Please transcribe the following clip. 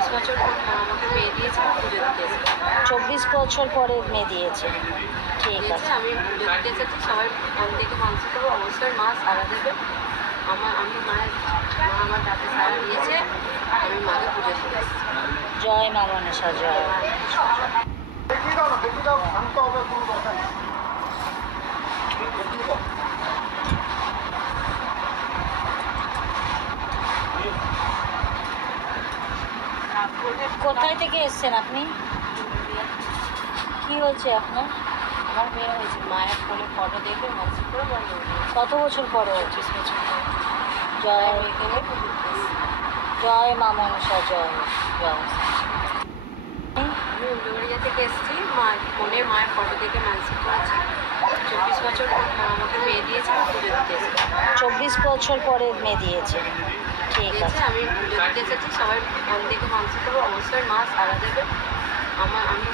24 বছর পর মা আমাকে মেয়ে দিয়েছে, আমি পুজো দিতে এসেছি। 24 বছর পরে মেয়ে দিয়েছে। ঠিক দিয়েছে, আছে। আমি পুজো দিতে এসেছি। সবাই মন থেকে মানসিক করবো, অবশ্যই মা সাড়া দেবে। মা আমার ডাকে সাড়া দিয়েছে, আমি মাকে পুজো দিতে এসেছি। জয় মা মনসা জয়। কোথায় থেকে এসছেন আপনি? কি হয়েছে আপনার? আমার মেয়ে হয়েছে, মায়ের ফোনে ফটো দেখে মানসিক করে বন্ধ হয়ে গেছে। কত বছর পরে হয়েছে? 25 বছর পর জয় মেয়েকে নিয়ে পুজো দিতে এসেছি। জয় মা মনসা জয় জয়। আমি উল্টোবাড়িয়া থেকে এসেছি, মায়ের ফটো দেখে মানসিক করেছি। 24 বছর পর মা আমাকে মেয়ে দিয়েছে, আমি পুজো দিতে এসেছি। 24 বছর পরে মেয়ে দিয়েছে। ঠিক দিয়েছে, আছে। আমি পুজো দিতে এসেছি। সবাই মন থেকে মানসিক করবো, অবশ্যই মা সাড়া দেবে। আমি